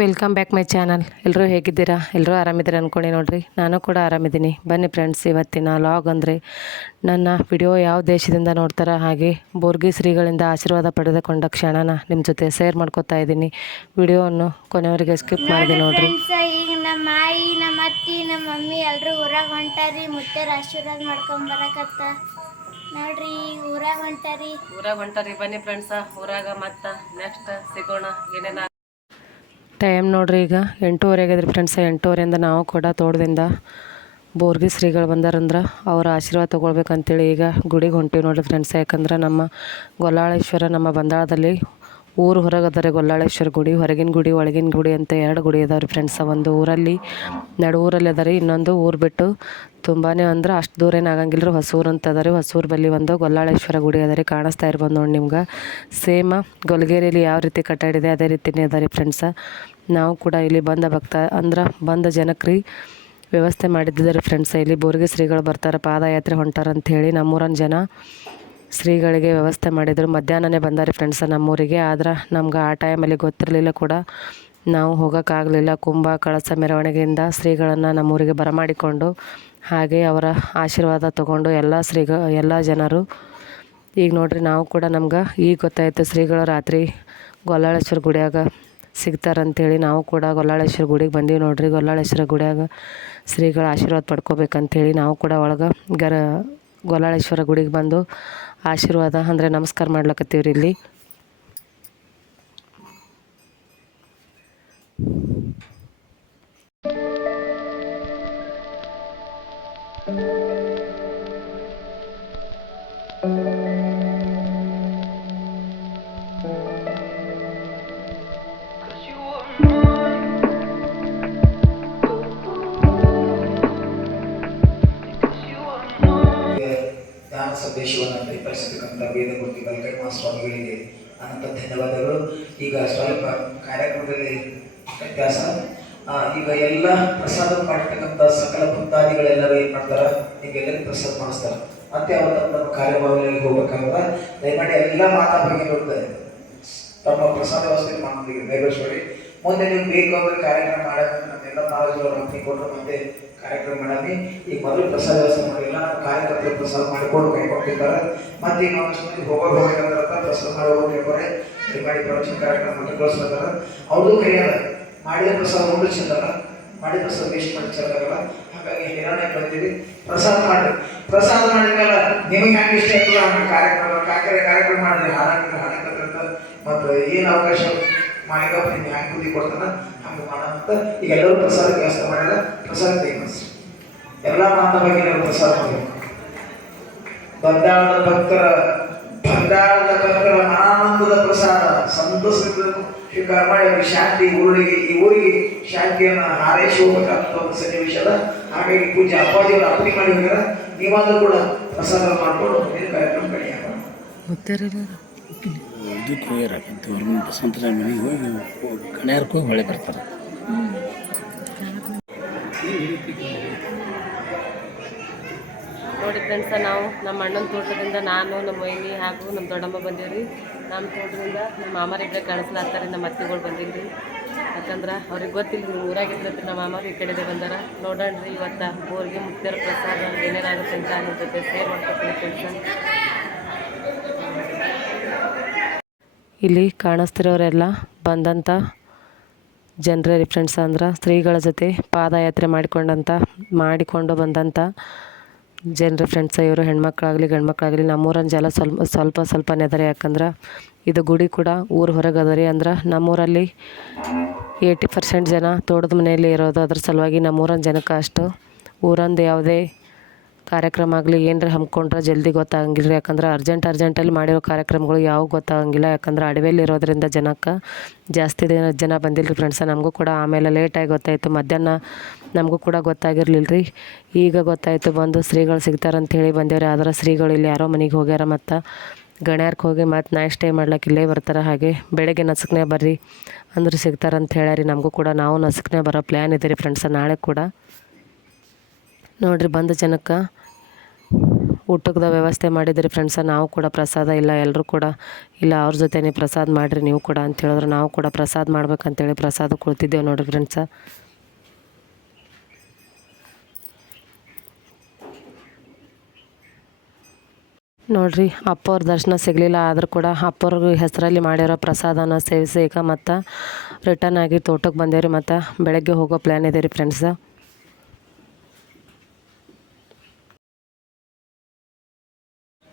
Welcome back my channel ಎಲ್ಲರೂ ಹೇಗಿದ್ದೀರಾ? ಎಲ್ಲರೂ ಆರಾಮಿದ್ದೀರಾ ಅಂದ್ಕೊಂಡು ನೋಡಿರಿ. ನಾನು ಕೂಡ ಆರಾಮಿದ್ದೀನಿ. ಬನ್ನಿ ಫ್ರೆಂಡ್ಸ್ ಇವತ್ತಿನ ಲಾಗ್ ಅಂದರೆ ನನ್ನ ವಿಡಿಯೋ ಯಾವ ದೇಶದಿಂದ ನೋಡ್ತಾರ ಹಾಗೆ ಬೋರ್ಗಿ ಶ್ರೀಗಳಿಂದ ಆಶೀರ್ವಾದ ಪಡೆದುಕೊಂಡ ಕ್ಷಣನ ನಿಮ್ಮ ಜೊತೆ ಶೇರ್ ಮಾಡ್ಕೋತಾ ಇದ್ದೀನಿ. ವಿಡಿಯೋವನ್ನು ಕೊನೆವರೆಗೆ ಸ್ಕಿಪ್ ಮಾಡಿದೆ ನೋಡಿರಿ. ಈಗ ನಮ್ಮ ಮಾಯಿ ನಮ್ಮ ಅತ್ತಿ ನಮ್ಮ ಮಮ್ಮಿ ಎಲ್ಲರೂ ಊರಾಗ ಹೊಂಟಾರಿ. ಮುತ್ತೆರ ಆಶೀರ್ವಾದ ಮಾಡ್ಕೊಂಡ್ ಬರಕತ್ತ. ನೋಡ್ರಿ ಊರಾಗ ಹೊಂಟಾರಿ. ಊರಾಗ ಹೊಂಟಾರಿ. ಬನ್ನಿ ಫ್ರೆಂಡ್ಸ ಊರಾಗ ಮತ್ತ ನೆಕ್ಸ್ಟ್ ಸಿಗೋಣ. ಏನೇನು ಟೈಮ್ ನೋಡ್ರಿ ಈಗ ಎಂಟೂವರೆ ಆಗಿದ್ರಿ ಫ್ರೆಂಡ್ಸ್ ಎಂಟೂವರೆಯಿಂದ ನಾವು ಕೂಡ ತೋಟದಿಂದ ಬೋರ್ಗಿ ಶ್ರೀಗಳು ಬಂದಾರಂದ್ರೆ ಅವರ ಆಶೀರ್ವಾದ ತೊಗೊಳ್ಬೇಕಂತೇಳಿ ಈಗ ಗುಡಿಗೆ ಹೊಂಟೀವಿ ನೋಡ್ರಿ ಫ್ರೆಂಡ್ಸ್ ಯಾಕಂದ್ರೆ ನಮ್ಮ ಗೊಲ್ಲಾಳೇಶ್ವರ ನಮ್ಮ ಬಂದಾಳದಲ್ಲಿ ಊರು ಹೊರಗದರೆ ಗೊಲ್ಲಾಳೇಶ್ವರ ಗುಡಿ, ಹೊರಗಿನ ಗುಡಿ, ಒಳಗಿನ ಗುಡಿ ಅಂತ ಎರಡು ಗುಡಿ ಇದಾವೆ ರೀ ಫ್ರೆಂಡ್ಸ ಒಂದು ಊರಲ್ಲಿ, ನಡು ಊರಲ್ಲಿ ಅದ ಇನ್ನೊಂದು ಊರು ಬಿಟ್ಟು ತುಂಬಾ ಅಂದ್ರೆ ಅಷ್ಟು ದೂರ ಏನಾಗಂಗಿಲ್ಲ ರೀ ಹೊಸೂರು ಅಂತ ಅದ ರೀ ಹೊಸೂರು ಬಲ್ಲಿ ಒಂದು ಗೊಲ್ಲಾಳೇಶ್ವರ ಗುಡಿ ಅದ ಕಾಣಿಸ್ತಾ ಇರ್ಬೋದು ನೋಡಿ ನಿಮ್ಗೆ. ಸೇಮ ಗೊಲ್ಗೇರಿಯಲ್ಲಿ ಯಾವ ರೀತಿ ಕಟ್ಟಡಿದೆ ಅದೇ ರೀತಿನೇ ಅದ ರೀ ಫ್ರೆಂಡ್ಸ ನಾವು ಕೂಡ ಇಲ್ಲಿ ಬಂದ ಭಕ್ತ ಅಂದ್ರೆ ಬಂದ ಜನಕ್ರಿ ವ್ಯವಸ್ಥೆ ಮಾಡಿದ್ದಾರೆ ಫ್ರೆಂಡ್ಸ್ ಇಲ್ಲಿ ಬೋರ್ಗೆ ಶ್ರೀಗಳು ಬರ್ತಾರೆ, ಪಾದಯಾತ್ರೆ ಹೊಂಟಾರ ಅಂತ ಹೇಳಿ ನಮ್ಮೂರನ ಜನ. ಶ್ರೀಗಳಿಗೆ ವ್ಯವಸ್ಥೆ ಮಾಡಿದರು. ಮಧ್ಯಾಹ್ನನೇ ಬಂದಾರೆ ಫ್ರೆಂಡ್ಸ ನಮ್ಮೂರಿಗೆ. ಆದ್ರೆ ನಮ್ಗೆ ಆ ಟೈಮಲ್ಲಿ ಗೊತ್ತಿರಲಿಲ್ಲ ಕೂಡ. ನಾವು ಹೋಗೋಕ್ಕಾಗಲಿಲ್ಲ. ಕುಂಭ, ಕಳಸ ಮೆರವಣಿಗೆಯಿಂದ ಶ್ರೀಗಳನ್ನು ನಮ್ಮೂರಿಗೆ ಬರಮಾಡಿಕೊಂಡು, ಹಾಗೆ ಅವರ ಆಶೀರ್ವಾದ ತಗೊಂಡು ಎಲ್ಲ ಶ್ರೀಗ ಎಲ್ಲ ಜನರು. ಈಗ ನೋಡ್ರಿ ನಾವು ಕೂಡ ನಮ್ಗೆ ಈಗ ಗೊತ್ತಾಯಿತು ಶ್ರೀಗಳು ರಾತ್ರಿ ಗೊಲ್ಲಾಳೇಶ್ವರ ಗುಡಿಯಾಗ ಸಿಗ್ತಾರಂಥೇಳಿ ನಾವು ಕೂಡ ಗೊಲ್ಲಾಳೇಶ್ವರ ಗುಡಿಗೆ ಬಂದೀವಿ ನೋಡ್ರಿ. ಗೊಲ್ಲಾಳೇಶ್ವರ ಗುಡಿಯಾಗ ಶ್ರೀಗಳ ಆಶೀರ್ವಾದ ಪಡ್ಕೋಬೇಕಂತೇಳಿ ನಾವು ಕೂಡ ಒಳಗೆ ಗರ, ಗೊಲ್ಲಾಳೇಶ್ವರ ಗುಡಿಗೆ ಬಂದು ಆಶೀರ್ವಾದ ಅಂದರೆ ನಮಸ್ಕಾರ ಮಾಡ್ಲಕತ್ತೀವಿ ರೀ ಇಲ್ಲಿ ಜ್ಞಾನ ಸಂದೇಶವನ್ನು ವೇದ ವೇದಮೂರ್ತಿ ವೆಂಕಟಮ ಸ್ವಾಮಿಗಳಿಗೆ ಅನಂತ ಧನ್ಯವಾದಗಳು. ಈಗ ಸ್ವಲ್ಪ ಕಾರ್ಯಕ್ರಮದಲ್ಲಿ ವ್ಯತ್ಯಾಸ. ಈಗ ಎಲ್ಲ ಪ್ರಸಾದ ಮಾಡಿರ್ತಕ್ಕಂಥ ಸಕಲ ಭಕ್ತಾದಿಗಳೆಲ್ಲರೂ ಏನು ಮಾಡ್ತಾರ? ನಿಮಗೆಲ್ಲರಿಗೂ ಪ್ರಸಾದ ಮಾಡಿಸ್ತಾರೆ. ಮತ್ತೆ ಅವತ್ತು ತಮ್ಮ ನಮ್ಮ ಕಾರ್ಯಭಾಗಗಳಿಗೆ ಹೋಗ್ಬೇಕಾದ್ರೆ ದಯಮಾಡಿ ಎಲ್ಲ ಮಾತಾ ನೋಡ್ತಾರೆ ತಮ್ಮ ಪ್ರಸಾದ ವ್ಯವಸ್ಥೆ ಮಾಡಿ ದಯವಿಸ್ಕೊಳ್ಳಿ ಮುಂದೆ ನೀವು ಬೇಕು ಅಂದ್ರೆ ಕಾರ್ಯಕ್ರಮ ಮಾಡಬೇಕಂದ್ರೆ ನಮ್ಮೆಲ್ಲ ಮಹಾರಾಜರು ರೊಟ್ಟಿ ಕೊಟ್ಟರು ಮತ್ತೆ ಕಾರ್ಯಕ್ರಮ ಈ ಮೊದಲು ಪ್ರಸಾದ ವ್ಯವಸ್ಥೆ ಮಾಡಿಲ್ಲ ಕಾರ್ಯಕರ್ತರು ಪ್ರಸಾದ ಮಾಡಿಕೊಂಡು ಕೈ ಕೊಟ್ಟಿದ್ದಾರೆ. ಮತ್ತೆ ಈಗ ಒಂದಷ್ಟು ಮಂದಿ ಹೋಗೋರು ಹೋಗ್ಬೇಕಂದ್ರೆ ಪ್ರಸಾದ ಮಾಡೋರು ಹೇಳ್ತಾರೆ ದಯಮಾಡಿ ಪ್ರವಚನ ಕಾರ್ಯಕ್ರಮ ಕಳಿಸ್ತಾರೆ ಅವ್ರದ್ದು ಕೈಯಾರ ಮಾಡಿದ ಪ್ರಸಾದ ಒಂದು ಚೆಂದಲ್ಲ ಮಾಡಿದ ಪ್ರಸಾದ ವೇಸ್ಟ್ ಮಾಡಿ ಚೆಂದಾಗಲ್ಲ ಹಾಗಾಗಿ ಹೇರಾಣೆ ಬರ್ತೀವಿ ಪ್ರಸಾದ ಮಾಡಿ ಪ್ರಸಾದ ಮಾಡಿದ್ಮೇಲೆ ನಿಮಗೆ ಹೆಂಗೆ ಇಷ್ಟ ಆಗ್ತದೆ ಹಂಗೆ ಕಾರ್ಯಕ್ರಮ ಕಾಕರೆ ಕಾರ್ಯಕ್ರಮ ಮಾಡಿದ್ರೆ ಹಾಳಾಗಿದ್ರೆ ಅಂತ. ಮತ್ತು ಏನು ಅವಕಾಶ? ಮಾಡಿದ ನಿಮ್ಗೆ ಹ್ಯಾಂಗೆ ಬುದ್ಧಿ ಕೊಡ್ತಾನ? ಮಾಡೋಣ ಅಂತ ಈಗ ಎಲ್ಲರೂ ಪ್ರಸಾದ ವ್ಯವಸ್ಥೆ ಮಾಡ್ಯಾರ ಪ್ರಸಾದ ಫೇಮಸ್ ಎಲ್ಲ ಮಾತಾ ಬಗ್ಗೆ ನಾವು ಪ್ರಸಾದ ಮಾಡಬೇಕು ಬಂಡಾಳದ ಭಕ್ತರ ಬಂಡಾಳದ ಭಕ್ತರ ಆನಂದದ ಪ್ರಸಾದ, ಸಂತೋಷದಿಂದ ಸ್ವೀಕಾರ ಮಾಡಿ ಶಾಂತಿ, ಊರಿಗೆ, ಈ ಊರಿಗೆ ಶಾಂತಿಯನ್ನ ಹಾರೈಸಿ ಹೋಗ್ಬೇಕಂತ ಒಂದು ಸನ್ನಿವೇಶದ ಹಾಗಾಗಿ ಪೂಜೆ ಅಪ್ಪಾಜಿಯವರು ಅಪ್ಪಿ ಮಾಡಿ ಹೋಗ್ಯಾರ ನೀವಾದರೂ ಕೂಡ ಪ್ರಸಾದ ಮಾಡ್ಕೊಂಡು ಕಾರ್ಯಕ್ರಮ ಕಾರ್ಯಕ್ರಮ ಇದಕ್ಕೆ ಹೋಗ್ಯಾರ ಗೌರ್ಮೆಂಟ್ ಸ್ವಂತ ಮನೆಗೆ ಹೋಗಿ ಕಣ್ಯಾರಕ್ಕೆ ಹೋಗಿ ಹೊಳೆ ಬರ್ತಾರೆ. ನೋಡಿ ಫ್ರೆಂಡ್ಸ ನಾವು ನಮ್ಮ ಅಣ್ಣನ ತೋಟದಿಂದ ನಾನು, ನಮ್ಮ ಮೈನಿ ಹಾಗೂ ನಮ್ಮ ದೊಡ್ಡಮ್ಮ ಬಂದೀವಿ ನಮ್ಮ ತೋಟದಿಂದ ನಮ್ಮ ಮಾಮರಿಬ್ಬರೇ ಕಳಿಸ್ಲಾಗ್ತಾರೆ ನಮ್ಮ ಅತ್ತೆಗಳು ಬಂದಿಲ್ಲ ಯಾಕಂದ್ರೆ ಅವ್ರಿಗೆ ಗೊತ್ತಿಲ್ಲ ನೀವು ಊರಾಗಿರ್ತೈತೆ ನಮ್ಮ ಮಾಮರು, ಈ ಕಡೆದೇ ಬಂದಾರ. ನೋಡೋಣ ರೀ ಇವತ್ತು ಬೋರ್ಗೆ ಮುಕ್ತಿಯರ ಪ್ರಸಾದ ಏನೇನಾಗುತ್ತೆ ಅಂತ ನಿಮ್ಮ ಜೊತೆ ಶೇರ್ ಮಾಡ್ಕೊತೀನಿ ಫ್ರೆಂಡ್ಸ ಇಲ್ಲಿ ಕಾಣಿಸ್ತಿರೋರೆಲ್ಲ ಬಂದಂಥ ಜನರೇ ಫ್ರೆಂಡ್ಸ್ ಅಂದ್ರೆ ಸ್ತ್ರೀಗಳ ಜೊತೆ ಪಾದಯಾತ್ರೆ ಮಾಡಿಕೊಂಡಂಥ ಮಾಡಿಕೊಂಡು ಬಂದಂಥ ಜನರ ಫ್ರೆಂಡ್ಸ್ ಇವರು ಹೆಣ್ಮಕ್ಳಾಗಲಿ, ಗಂಡ್ಮಕ್ಳಾಗಲಿ ನಮ್ಮೂರಲ್ಲಿ ಜಲ ಸ್ವಲ್ಪ ಸ್ವಲ್ಪ ಸ್ವಲ್ಪ ನೆದರೆ. ಯಾಕಂದ್ರೆ ಇದು ಗುಡಿ ಕೂಡ ಊರು ಹೊರಗೆ ಅದ ಅಂದ್ರೆ ನಮ್ಮೂರಲ್ಲಿ ಏಯ್ಟಿ ಪರ್ಸೆಂಟ್ ಜನ ತೋಟದ ಮನೆಯಲ್ಲಿ ಇರೋದು. ಅದ್ರ ಸಲುವಾಗಿ ನಮ್ಮೂರನ ಜನಕ್ಕೆ ಅಷ್ಟು ಊರಂದು ಯಾವುದೇ ಕಾರ್ಯಕ್ರಮ ಆಗಲಿ, ಏನರ ಹಮ್ಮಿಕೊಂಡ್ರೆ ಜಲ್ದಿ ಗೊತ್ತಾಗಂಗಿಲ್ಲ ರೀ ಯಾಕಂದ್ರೆ ಅರ್ಜೆಂಟ್ ಅರ್ಜೆಂಟಲ್ಲಿ ಮಾಡಿರೋ ಕಾರ್ಯಕ್ರಮಗಳು ಯಾವ ಗೊತ್ತಾಗಂಗಿಲ್ಲ. ಯಾಕಂದ್ರೆ ಅಡವಿಯಲ್ಲಿ ಇರೋದ್ರಿಂದ ಜನಕ್ಕೆ ಜಾಸ್ತಿ ದಿನ ಜನ ಬಂದಿಲ್ಲ ರೀ ಫ್ರೆಂಡ್ಸ ನಮಗೂ ಕೂಡ ಆಮೇಲೆ ಲೇಟಾಗಿ ಗೊತ್ತಾಯಿತು. ಮಧ್ಯಾಹ್ನ ನಮಗೂ ಕೂಡ ಗೊತ್ತಾಗಿರ್ಲಿಲ್ಲ ರೀ ಈಗ ಗೊತ್ತಾಯಿತು, ಬಂದು ಶ್ರೀಗಳು ಸಿಗ್ತಾರಂತ ಹೇಳಿ ಬಂದೇವ್ರಿ. ಆದ್ರೆ ಶ್ರೀಗಳು ಇಲ್ಲಿ ಯಾರೋ ಮನೆಗೆ ಹೋಗ್ಯಾರ ಮತ್ತು ಗಣ್ಯಾರ್ಗೆ ಹೋಗಿ ಮತ್ತು ನೈಟ್ ಸ್ಟೇ ಮಾಡ್ಲಿಕ್ಕೆ ಇಲ್ಲೇ ಬರ್ತಾರೆ. ಹಾಗೆ ಬೆಳಗ್ಗೆ ನಸುಕನೇ ಬರ್ರಿ ಅಂದ್ರೆ ಸಿಗ್ತಾರಂತ ಹೇಳ್ಯಾರಿ. ನಮಗೂ ಕೂಡ ನಾವು ನಸುಕನೇ ಬರೋ ಪ್ಲ್ಯಾನ್ ಇದೆ ರೀ ಫ್ರೆಂಡ್ಸ ನಾಳೆ ಕೂಡ ನೋಡಿರಿ ಬಂದ ಜನಕ್ಕೆ. ಊಟದ ವ್ಯವಸ್ಥೆ ಮಾಡಿದ್ರಿ ಫ್ರೆಂಡ್ಸ ನಾವು ಕೂಡ ಪ್ರಸಾದ ಇಲ್ಲ ಎಲ್ಲರೂ ಕೂಡ ಇಲ್ಲ, ಅವ್ರ ಜೊತೆನೇ ಪ್ರಸಾದ ಮಾಡಿರಿ, ನೀವು ಕೂಡ ಅಂತ ಹೇಳಿದ್ರೆ, ನಾವು ಕೂಡ ಪ್ರಸಾದ ಮಾಡ್ಬೇಕಂತೇಳಿ ಪ್ರಸಾದ ಕುಳ್ತಿದ್ದೇವೆ ನೋಡಿರಿ ಫ್ರೆಂಡ್ಸ ನೋಡ್ರಿ, ಅಪ್ಪವ್ರ ದರ್ಶನ ಸಿಗಲಿಲ್ಲ, ಆದರೂ ಕೂಡ ಅಪ್ಪವ್ರ ಹೆಸರಲ್ಲಿ ಮಾಡಿರೋ ಪ್ರಸಾದನ ಸೇವಿಸಿ ಈಗ ಮತ್ತು ರಿಟರ್ನ್ ಆಗಿ ತೋಟಕ್ಕೆ ಬಂದೇವ್ರಿ ಮತ್ತು ಬೆಳಗ್ಗೆ ಹೋಗೋ ಪ್ಲ್ಯಾನ್ ಇದೆ ರೀ ಫ್ರೆಂಡ್ಸ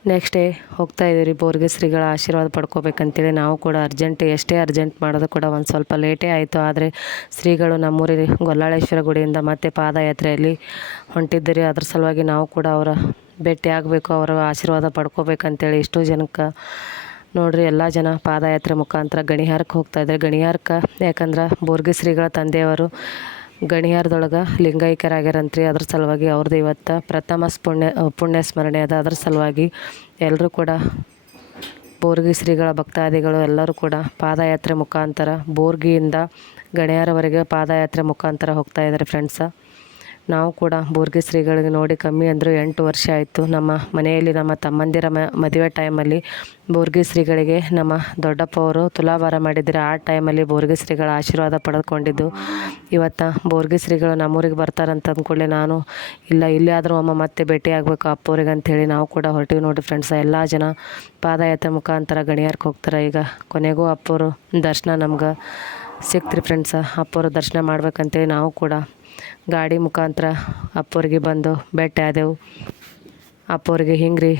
ನೆಕ್ಸ್ಟ್ ಡೇ ಹೋಗ್ತಾ ಇದ್ದೀವಿ ಬೋರ್ಗೆ ಶ್ರೀಗಳ ಆಶೀರ್ವಾದ ಪಡ್ಕೋಬೇಕಂತೇಳಿ. ನಾವು ಕೂಡ ಅರ್ಜೆಂಟ್ ಎಷ್ಟೇ ಅರ್ಜೆಂಟ್ ಮಾಡೋದು ಕೂಡ ಒಂದು ಸ್ವಲ್ಪ ಲೇಟೇ ಆಯಿತು. ಆದರೆ ಶ್ರೀಗಳು ನಮ್ಮೂರಿ ಗೊಲ್ಲಾಳೇಶ್ವರ ಗುಡಿಯಿಂದ ಮತ್ತೆ ಪಾದಯಾತ್ರೆಯಲ್ಲಿ ಹೊಂಟಿದ್ದೀರಿ. ಅದ್ರ ಸಲುವಾಗಿ ನಾವು ಕೂಡ ಅವರ ಭೇಟಿ ಆಗಬೇಕು, ಅವರ ಆಶೀರ್ವಾದ ಪಡ್ಕೋಬೇಕಂತೇಳಿ. ಇಷ್ಟು ಜನಕ್ಕೆ ನೋಡ್ರಿ, ಎಲ್ಲ ಜನ ಪಾದಯಾತ್ರೆ ಮುಖಾಂತರ ಗಣಿಹಾರಕ್ಕೆ ಹೋಗ್ತಾ ಇದ್ದಾರೆ. ಗಣಿಹಾರಕ್ಕೆ ಯಾಕಂದ್ರೆ ಬೋರ್ಗಿ ಶ್ರೀಗಳ ತಂದೆಯವರು ಗಣಿಯಾರದೊಳಗೆ ಲಿಂಗೈಕ್ಯರಾಗ್ಯಾರಂತ್ರಿ ಅದ್ರ ಸಲುವಾಗಿ ಅವ್ರದ್ದು ಇವತ್ತು ಪ್ರಥಮ ಪುಣ್ಯ ಪುಣ್ಯ ಸ್ಮರಣೆ ಅದ. ಅದ್ರ ಸಲುವಾಗಿ ಎಲ್ಲರೂ ಕೂಡ ಬೋರ್ಗಿ ಶ್ರೀಗಳ ಭಕ್ತಾದಿಗಳು ಎಲ್ಲರೂ ಕೂಡ ಪಾದಯಾತ್ರೆ ಮುಖಾಂತರ ಬೋರ್ಗಿಯಿಂದ ಗಣಿಯಾರವರೆಗೆ ಪಾದಯಾತ್ರೆ ಮುಖಾಂತರ ಹೋಗ್ತಾ ಇದ್ದಾರೆ ಫ್ರೆಂಡ್ಸ ನಾವು ಕೂಡ ಬೋರ್ಗಿ ಶ್ರೀಗಳಿಗೆ ನೋಡಿ ಕಮ್ಮಿ ಅಂದರು ಎಂಟು ವರ್ಷ ಆಯಿತು. ನಮ್ಮ ಮನೆಯಲ್ಲಿ ನಮ್ಮ ತಮ್ಮಂದಿರ ಮದುವೆ ಟೈಮಲ್ಲಿ ಬೋರ್ಗಿ ಶ್ರೀಗಳಿಗೆ ನಮ್ಮ ದೊಡ್ಡಪ್ಪ ಅವರು ತುಲಾಭಾರ ಮಾಡಿದರೆ ಆ ಟೈಮಲ್ಲಿ ಬೋರ್ಗಿ ಶ್ರೀಗಳ ಆಶೀರ್ವಾದ ಪಡೆದುಕೊಂಡಿದ್ದು. ಇವತ್ತು ಬೋರ್ಗಿ ಶ್ರೀಗಳು ನಮ್ಮೂರಿಗೆ ಬರ್ತಾರಂತ ಅಂದ್ಕೊಳ್ಳಿ ನಾನು ಇಲ್ಲ, ಇಲ್ಲಿ ಆದರೂ ಅಮ್ಮ ಮತ್ತೆ ಭೇಟಿ ಆಗಬೇಕು ಅಪ್ಪವ್ರಿಗೆ ಅಂಥೇಳಿ ನಾವು ಕೂಡ ಹೊರಟಿವಿ ನೋಡಿ ಫ್ರೆಂಡ್ಸ ಎಲ್ಲ ಜನ ಪಾದಯಾತ್ರೆ ಮುಖಾಂತರ ಗಣಿಯಾರ್ಗೆ ಹೋಗ್ತಾರೆ. ಈಗ ಕೊನೆಗೂ ಅಪ್ಪವರು ದರ್ಶನ ನಮ್ಗೆ ಸಿಕ್ತ್ರಿ ಫ್ರೆಂಡ್ಸ ಅಪ್ಪವ್ರ ದರ್ಶನ ಮಾಡ್ಬೇಕಂತೇಳಿ ನಾವು ಕೂಡ ಗಾಡಿ ಮುಖಾಂತರ ಅಪ್ಪೋರಿಗೆ ಬಂದು ಭೇಟಿ ಆದೆವು. ಅಪ್ಪೋರಿಗೆ ಹಿಂಗೆ ರೀ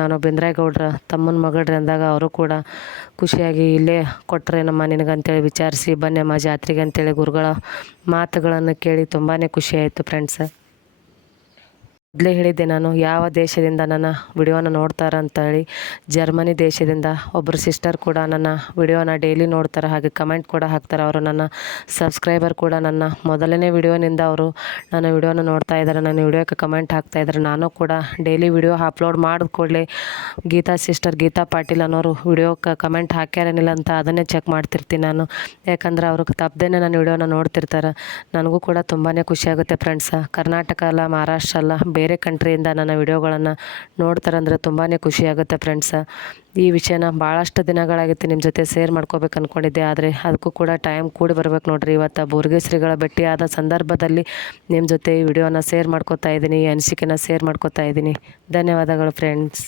ನಾನು ಬಿಂದ್ರಾಯಗೌಡ್ರ ತಮ್ಮನ ಮಗಳ್ರಿ ಅಂದಾಗ ಅವರು ಕೂಡ ಖುಷಿಯಾಗಿ, ಇಲ್ಲೇ ಕೊಟ್ಟರೆ ನಮ್ಮ ನಿನಗಂತೇಳಿ ವಿಚಾರಿಸಿ ಬನ್ಯಮ್ಮ ಜಾತ್ರೆಗೆ ಅಂತೇಳಿ ಗುರುಗಳ ಮಾತುಗಳನ್ನು ಕೇಳಿ ತುಂಬಾ ಖುಷಿಯಾಯಿತು ಫ್ರೆಂಡ್ಸ ಮೊದಲೇ ಹೇಳಿದ್ದೆ ನಾನು, ಯಾವ ದೇಶದಿಂದ ನನ್ನ ವಿಡಿಯೋನ ನೋಡ್ತಾರೆ ಅಂತ ಹೇಳಿ, ಜರ್ಮನಿ ದೇಶದಿಂದ ಒಬ್ಬರು ಸಿಸ್ಟರ್ ಕೂಡ ನನ್ನ ವಿಡಿಯೋನ ಡೈಲಿ ನೋಡ್ತಾರೆ, ಹಾಗೆ ಕಮೆಂಟ್ ಕೂಡ ಹಾಕ್ತಾರೆ. ಅವರು ನನ್ನ ಸಬ್ಸ್ಕ್ರೈಬರ್ ಕೂಡ ನನ್ನ ಮೊದಲನೇ ವಿಡಿಯೋನಿಂದ ಅವರು ನನ್ನ ವಿಡಿಯೋನ ನೋಡ್ತಾ ಇದ್ದಾರೆ, ನನ್ನ ವಿಡಿಯೋಕ್ಕೆ ಕಮೆಂಟ್ ಹಾಕ್ತಾ ಇದ್ದಾರೆ. ನಾನು ಕೂಡ ಡೈಲಿ ವಿಡಿಯೋ ಅಪ್ಲೋಡ್ ಮಾಡಿದ ಕೂಡಲೇ ಗೀತಾ ಸಿಸ್ಟರ್, ಗೀತಾ ಪಾಟೀಲ್ ಅನ್ನೋರು ವಿಡಿಯೋಕ್ಕೆ ಕಮೆಂಟ್ ಹಾಕ್ಯಾರೇನಿಲ್ಲ ಅಂತ ಅದನ್ನೇ ಚೆಕ್ ಮಾಡ್ತಿರ್ತೀನಿ ನಾನು. ಯಾಕಂದ್ರೆ ಅವ್ರಿಗೆ ತಪ್ಪದೇನೆ ನನ್ನ ವಿಡಿಯೋನ ನೋಡ್ತಿರ್ತಾರೆ. ನನಗೂ ಕೂಡ ತುಂಬಾ ಖುಷಿಯಾಗುತ್ತೆ ಫ್ರೆಂಡ್ಸ. ಕರ್ನಾಟಕ ಅಲ್ಲ, ಮಹಾರಾಷ್ಟ್ರ ಅಲ್ಲ, ಬೇರೆ ಕಂಟ್ರಿಯಿಂದ ನನ್ನ ವಿಡಿಯೋಗಳನ್ನು ನೋಡ್ತಾರಂದ್ರೆ ತುಂಬಾ ಖುಷಿಯಾಗುತ್ತೆ ಫ್ರೆಂಡ್ಸ್. ಈ ವಿಷಯನ ಭಾಳಷ್ಟು ದಿನಗಳಾಗಿತ್ತು ನಿಮ್ಮ ಜೊತೆ ಶೇರ್ ಮಾಡ್ಕೋಬೇಕು ಅಂದ್ಕೊಂಡಿದ್ದೆ ಆದರೆ ಅದಕ್ಕೂ ಕೂಡ ಟೈಮ್ ಕೂಡಿ ಬರ್ಬೇಕು ನೋಡ್ರಿ. ಇವತ್ತು ಬೋರ್ಗೇಶ್ರೀಗಳ ಭೇಟಿಯಾದ ಸಂದರ್ಭದಲ್ಲಿ ನಿಮ್ಮ ಜೊತೆ ಈ ವಿಡಿಯೋನ ಶೇರ್ ಮಾಡ್ಕೋತಾ ಇದ್ದೀನಿ, ಈ ಅನಿಸಿಕೆನ ಶೇರ್ ಮಾಡ್ಕೋತಾ ಇದ್ದೀನಿ. ಧನ್ಯವಾದಗಳು ಫ್ರೆಂಡ್ಸ್.